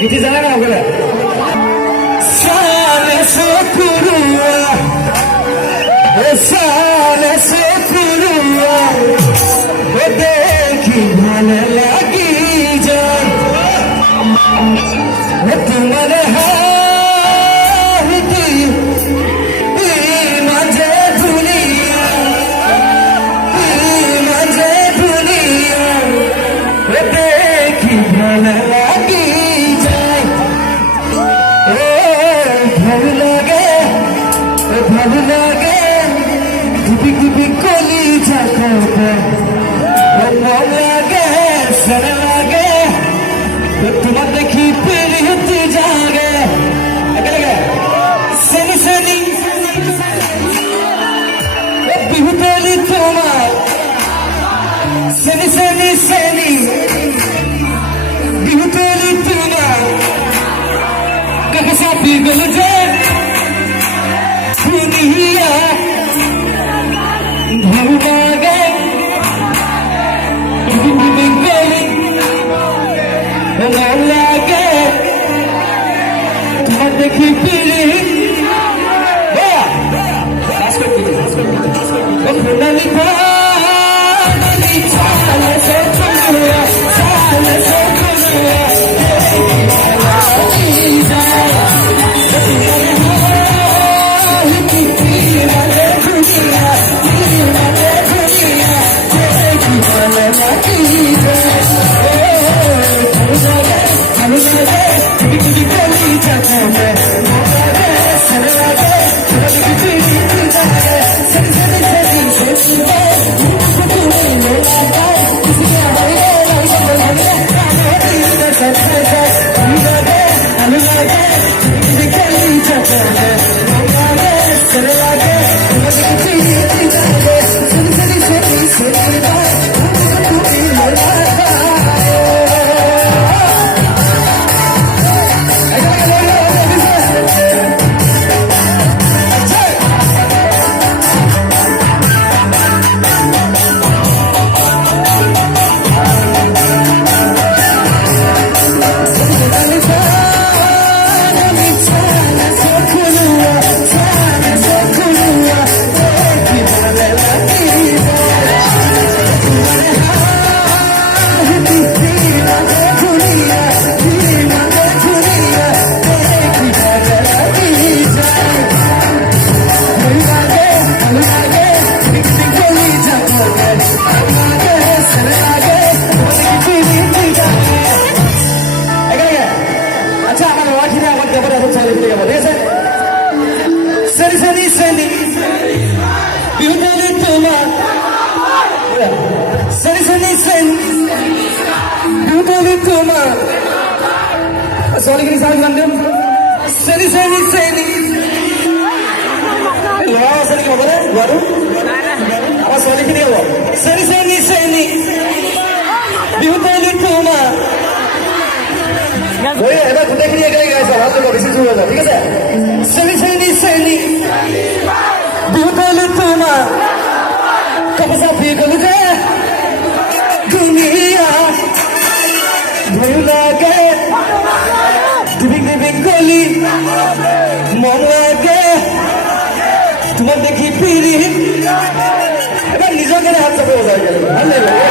গীতি জানা না ওগুলো সালে সে কুরুয়া সালে সে কুরুয়া ও দেখি ভালো লাগি যায় তোমার হাতি মাঝে দুনিয়া মাঝে দুনিয়া ও দেখি ভালো লাগি যায় ভালো লাগে ভালো লাগে গুপি গুপি কলি ঝাঁকাতে মন লাগে সারা লাগে তোমার দেখি পেরিতে জাগে সেনি সেনি বিহুতলি তোমার সেনি সেনি সেনি বিহুতলি তোমার কাকে সাথী গেল যে দুনিয়া ভালো লাগে গলি ভালো লাগে তোমার দেখি পিড়ি Soal ini saya bilang seni lawa seni apa deh baru apa soal ini apa seni dihutannya cuma oh ya hebat udah kiri guys harus coba bisnis dulu ठीक है seni dihutannya cuma kau bisa pikir aja dunia ভালো লাগে দিবিং দিবিং গলি মন লাগে তোমার দেখি পিড়ি এবার নিজেকে হাত চাপে বসে গেল ভালো লাগে